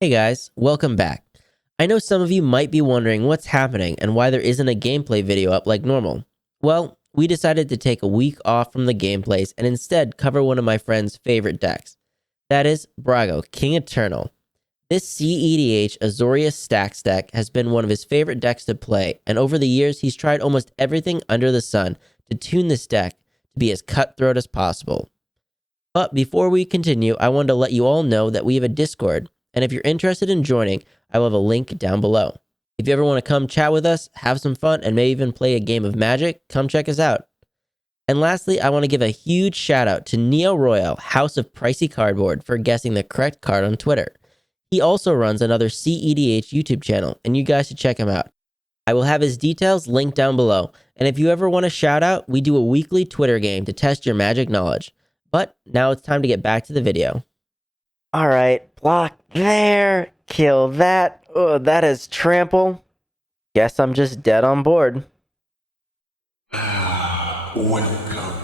Hey guys, welcome back. I know some of you might be wondering what's happening and why there isn't a gameplay video up like normal. Well, we decided to take a week off from the gameplays and instead cover one of my friend's favorite decks. That is Brago, King Eternal. This Cedh Azorious stacks deck has been one of his favorite decks to play, and over the years he's tried almost everything under the sun to tune this deck to be as cutthroat as possible. But before we continue, I wanted to let you all know that we have a Discord, and if you're interested in joining, I will have a link down below. If you ever want to come chat with us, have some fun, and maybe even play a game of Magic, come check us out. And lastly, I want to give a huge shout out to Neo Royale, House of Pricey Cardboard, for guessing the correct card on Twitter. He also runs another CEDH YouTube channel, and you guys should check him out. I will have his details linked down below, and if you ever want a shout out, we do a weekly Twitter game to test your Magic knowledge. But now it's time to get back to the video. Alright, block there, kill that. Oh, that is trample. Guess I'm just dead on board. Welcome.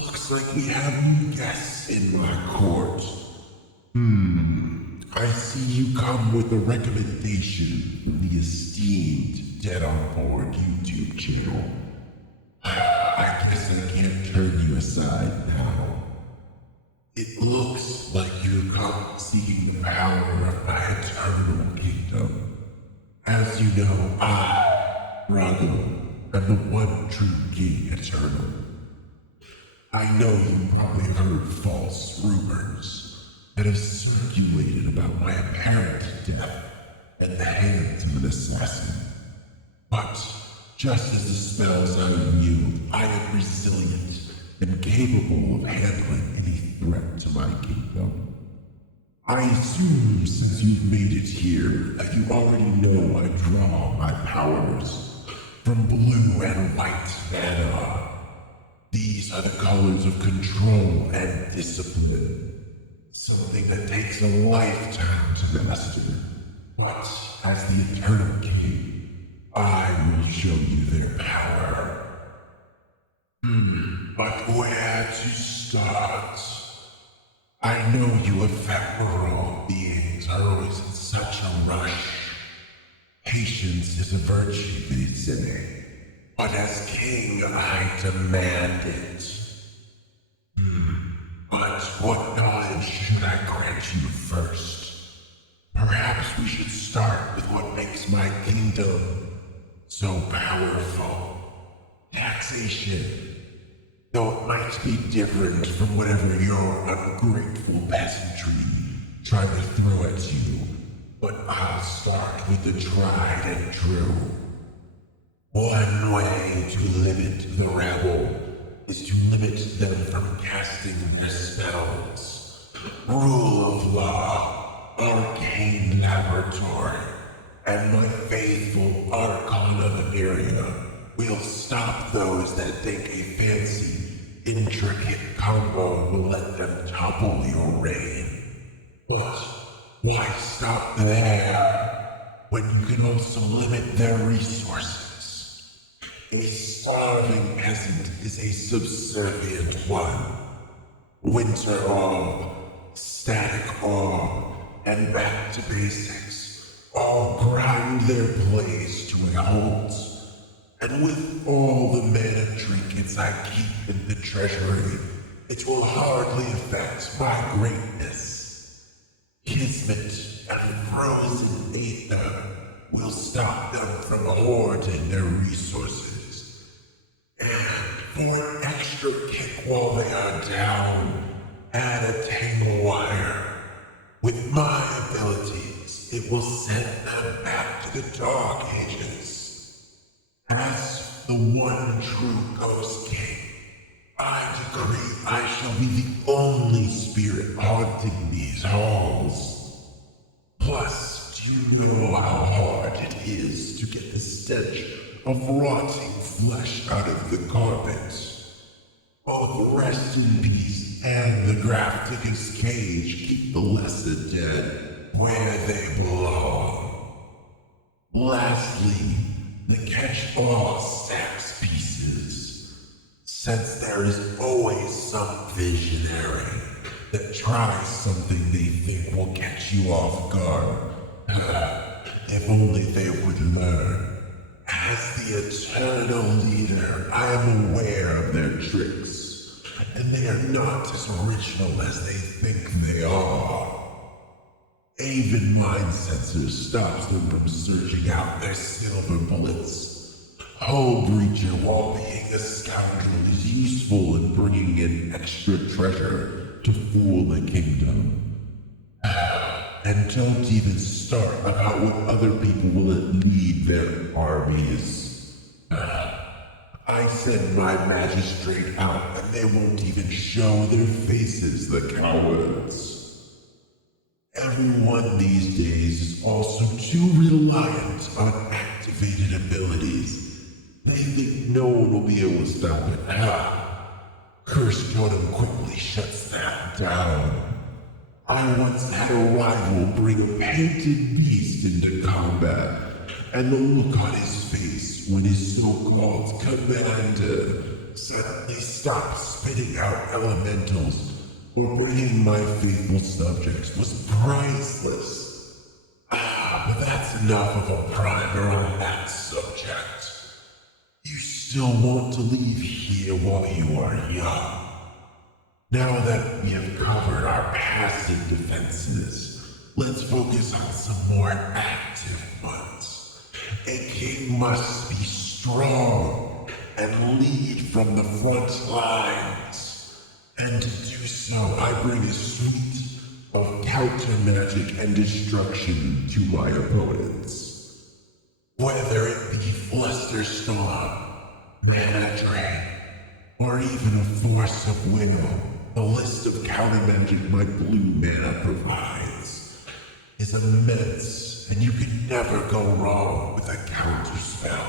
Looks like we have new guests in my court. I see you come with a recommendation from the esteemed Dead on Board YouTube channel. I guess I can't turn you aside now. It looks like you come seeking the power of my eternal kingdom. As you know, I, Brago, am the one true King Eternal. I know you probably heard false rumors that have circulated about my apparent death at the hands of an assassin. But just as the spells I wield, I am resilient and capable of handling any threat to my kingdom. I assume since you've made it here that you already know I draw my powers from blue and white mana. These are the colors of control and discipline, something that takes a lifetime to master. But as the Eternal King, I will show you their power. But where to start? I know you ephemeral beings are always in such a rush. Patience is a virtue, they say. But as king, I demand it. But what knowledge should I grant you first? Perhaps we should start with what makes my kingdom so powerful. Taxation. Though it might be different from whatever your ungrateful peasantry try to throw at you, but I'll start with the tried and true. One way to limit the rabble is to limit them from casting their spells. Rule of law, arcane laboratory, and my faithful Archon of Emeria will stop those that think a fancy, intricate combo will let them topple your reign. But why stop there when you can also limit their resources? A starving peasant is a subservient one. Winter orb, static orb, and back to basics all grind their blaze to a halt. And with all the mana trinkets I keep in the treasury, it will hardly affect my greatness. Kismet and frozen aether will stop them from hoarding their resources. And for an extra kick while they are down, add a tangle wire. With my abilities, it will send them back to the Dark Ages. As the one true Ghost King, I decree I shall be the only spirit haunting these halls. Plus, do you know how hard it is to get the stench of rotting flesh out of the carpet? Both Rest in Peace and the Grafticus Cage keep the lesser dead where they belong. Lastly, the catch-all stacks pieces. Since there is always some visionary that tries something they think will catch you off guard. If only they would learn. As the eternal leader, I am aware of their tricks, and they are not as original as they think they are. Aven Mind Sensor stops them from searching out their silver bullets. Hull Breacher, while being a scoundrel, is useful in bringing in extra treasure to fool the kingdom. And don't even start about what other people will lead their armies. I send my magistrate out and they won't even show their faces, the cowards. Everyone these days is also too reliant on activated abilities. They think no one will be able to stop it. Cursed Totem quickly shuts that down. I once had a rival bring a painted beast into combat, and the look on his face when his so-called commander suddenly stopped spitting out elementals or bringing my faithful subjects was priceless. But that's enough of a primer on that subject. You still want to leave here while you are young. Now that we have covered our passive defenses, let's focus on some more active ones. A king must be strong and lead from the front lines. And to do so, I bring a suite of counter magic and destruction to my opponents. Whether it be Flusterstorm, Mana Drain, or even a Force of Will, the list of counter magic my blue mana provides is immense, and you can never go wrong with a counter spell.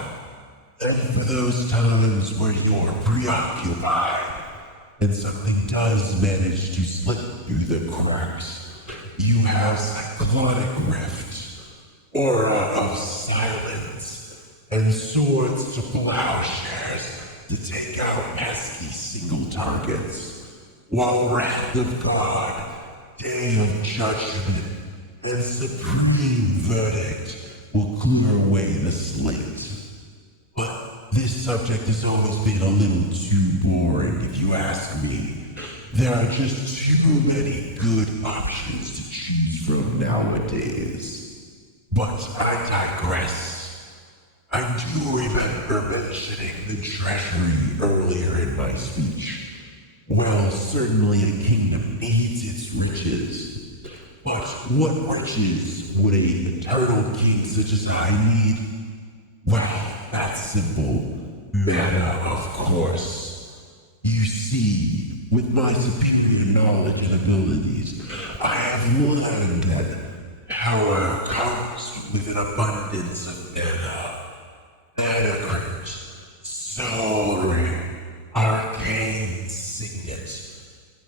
And for those times where you're preoccupied, and something does manage to slip through the cracks, you have Cyclonic Rift, Aura of Silence, and Swords to Plowshares to take out pesky single targets, while Wrath of God, Day of Judgment, and Supreme Verdict will clear away the slate. But this subject has always been a little too boring, if you ask me. There are just too many good options to choose from nowadays. But I digress. I do remember mentioning the treasury earlier in my speech. Well, certainly a kingdom needs its riches. But what riches would a eternal king such as I need? Well, that's simple. Mana, of course. You see, with my superior knowledge and abilities, I have learned that power comes with an abundance of mana. Mana Crypt, Soul Ring, Arcane Signet.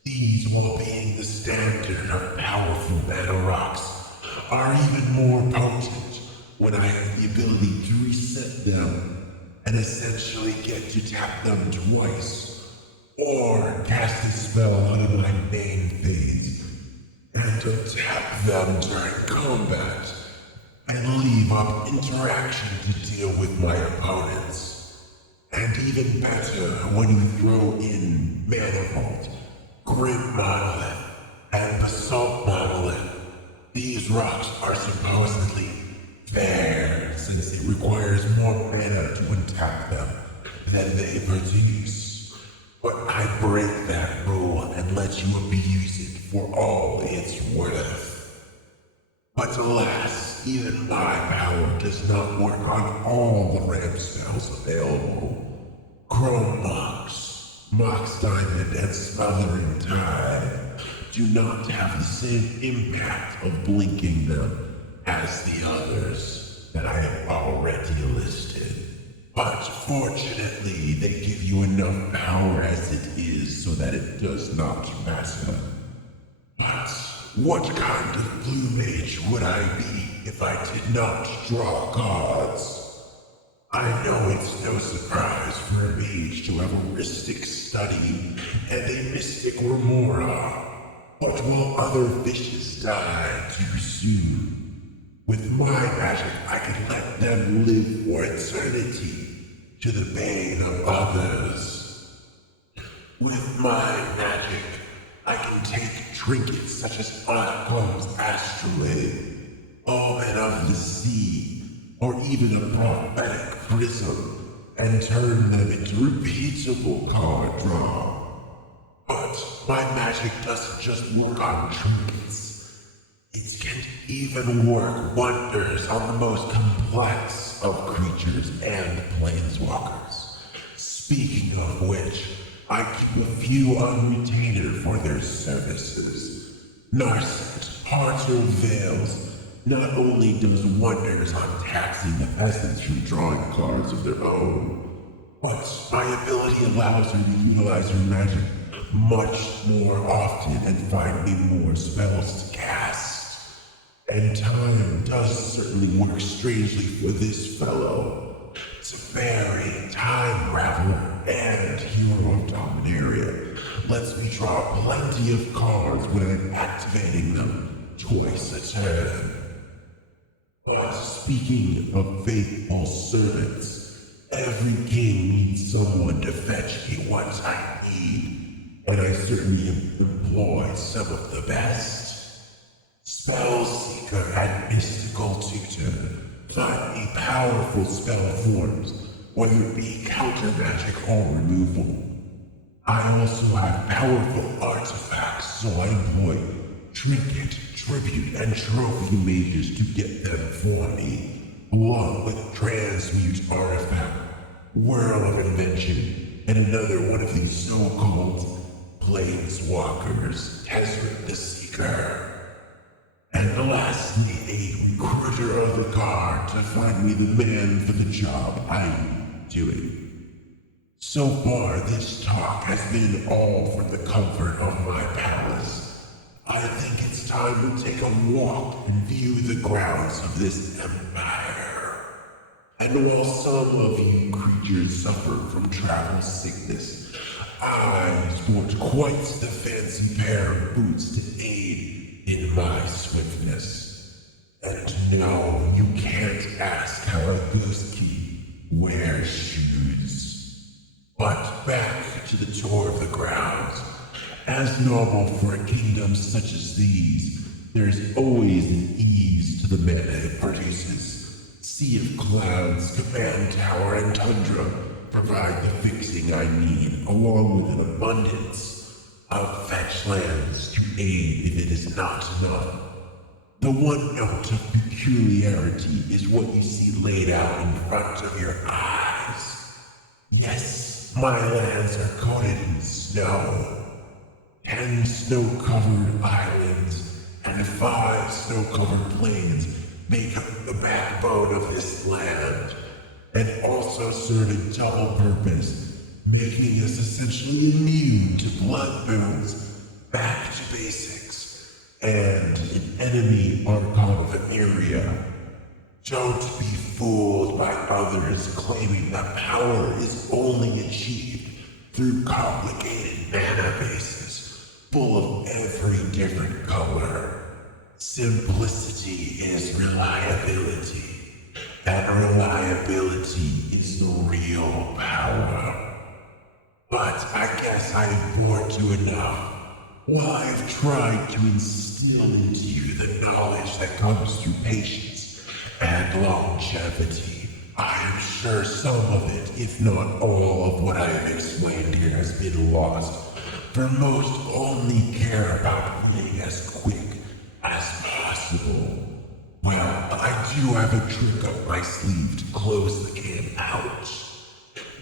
These, while being the standard of powerful mana rocks, are even more potent when I have the ability to reset them and essentially get to tap them twice, or cast a spell out of my main phase and untap them during combat and leave up interaction to deal with my opponents. And even better when you throw in Mana Vault, Grim Monolith, and Basalt Monolith. These rocks are supposedly fair, since it requires more mana to untap them than they produce. But I break that rule and let you abuse it for all it's worth. But alas, even my power does not work on all the ramp spells available. Chrome Mox, Mox Diamond, and Smothering Tide do not have the same impact of blinking them as the others that I have already listed. But fortunately, they give you enough power as it is so that it does not matter. But what kind of blue mage would I be if I did not draw cards? I know it's no surprise for a mage to have a Mystic Study and a Mystic Remora. But will other fishes die too soon? With my magic, I can let them live for eternity, to the bane of others. With my magic, I can take trinkets such as Aqua's astrolabe, omen of the sea, or even a prophetic prism, and turn them into repeatable card draw. But my magic doesn't just work on trinkets. It can even work wonders on the most complex of creatures and planeswalkers. Speaking of which, I keep a few on retainer for their services. Narset, Partial Veils, not only does wonders on taxing the peasants from drawing cards of their own, but my ability allows her to utilize her magic much more often and find me more spells to cast. And time does certainly work strangely for this fellow. Teferi, Time Raveler, and Hero of Dominaria lets me draw plenty of cards when I'm activating them twice a turn. But speaking of faithful servants, every king needs someone to fetch me what I need. And I certainly employ some of the best. Spellseeker and Mystical Tutor plant me powerful spell forms, whether it be counter magic or removal. I also have powerful artifacts, so I employ Trinket, Tribute, and Trophy mages to get them for me, along with Transmute Artifact, Whirl of Invention, and another one of these so-called Planeswalkers, Tezrit the Seeker. And lastly, a recruiter of the guard to find me the man for the job I'm doing. So far, this talk has been all from the comfort of my palace. I think it's time to take a walk and view the grounds of this empire. And while some of you creatures suffer from travel sickness, I sport quite the fancy pair of boots to aid in my swiftness. And no, you can't ask how a ghost key wears shoes. But back to the tour of the grounds. As normal for a kingdom such as these, there's always an ease to the mana it produces. Sea of Clouds, Command Tower, and Tundra provide the fixing I need, along with an abundance of fetch lands to aid if it is not enough. The one note of peculiarity is what you see laid out in front of your eyes. Yes, my lands are coated in snow. 10 snow-covered islands and 5 snow-covered plains make up the backbone of this land, and also serve a double purpose, making us essentially immune to blood boons, back to basics, and an enemy Archon of an area. Don't be fooled by others claiming that power is only achieved through complicated mana bases, full of every different color. Simplicity is reliability. And reliability is the real power. But I guess I've bored you enough. While I've tried to instill into you the knowledge that comes through patience and longevity, I am sure some of it, if not all of what I have explained here, has been lost. For most only care about playing as quick as possible. Well, I do have a trick up my sleeve to close the game out.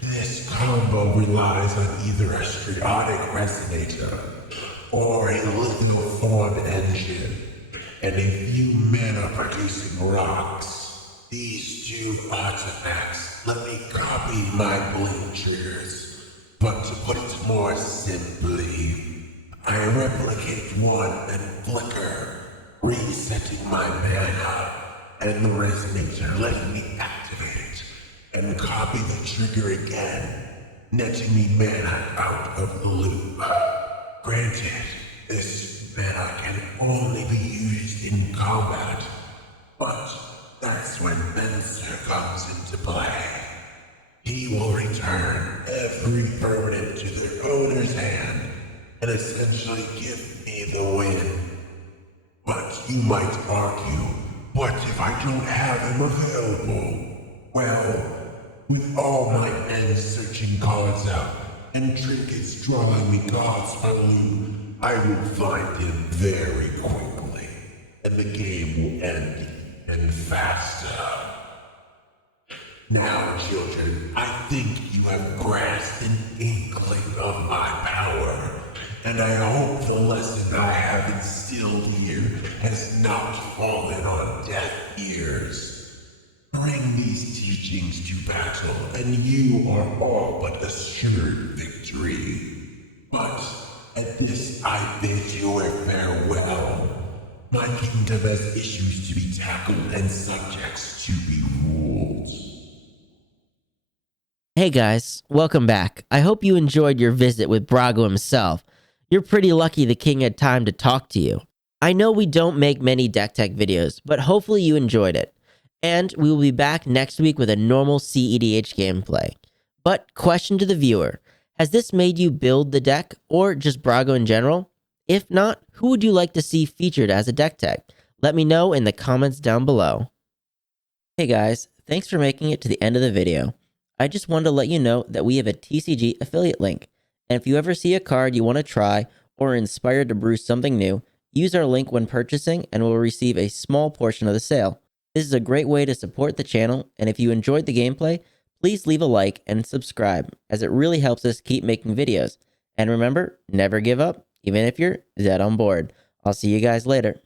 This combo relies on either a Strionic Resonator or a lithoform engine and a few mana-producing rocks. These two artifacts let me copy my blink triggers, but to put it more simply, I replicate one and flicker, resetting my mana, and the resonator letting me activate it, and copy the trigger again, netting me mana out of the loop. Granted, this This mana can only be used in combat, but that's when Venser comes into play. He will return every permanent to their owner's hand and essentially give me the win. But you might argue, what if I don't have him available? Well, with all my men searching cards out and trinkets drawing me cards from you, I will find him very quickly, and the game will end and faster. Now, children, I think you have grasped an inkling of my power, and I hope the lesson I have instilled here has not fallen on deaf ears. Bring these teachings to battle, and you are all but assured victory. But at this I bid you a farewell. My kingdom has issues to be tackled and subjects to be ruled. Hey guys, welcome back. I hope you enjoyed your visit with Brago himself. You're pretty lucky the king had time to talk to you. I know we don't make many deck tech videos, but hopefully you enjoyed it. And we will be back next week with a normal CEDH gameplay. But question to the viewer, has this made you build the deck or just Brago in general? If not, who would you like to see featured as a deck tech? Let me know in the comments down below. Hey guys, thanks for making it to the end of the video. I just wanted to let you know that we have a TCG affiliate link. And if you ever see a card you want to try or are inspired to brew something new, use our link when purchasing and we'll receive a small portion of the sale. This is a great way to support the channel, and if you enjoyed the gameplay, please leave a like and subscribe, as it really helps us keep making videos. And remember, never give up, even if you're dead on board. I'll see you guys later.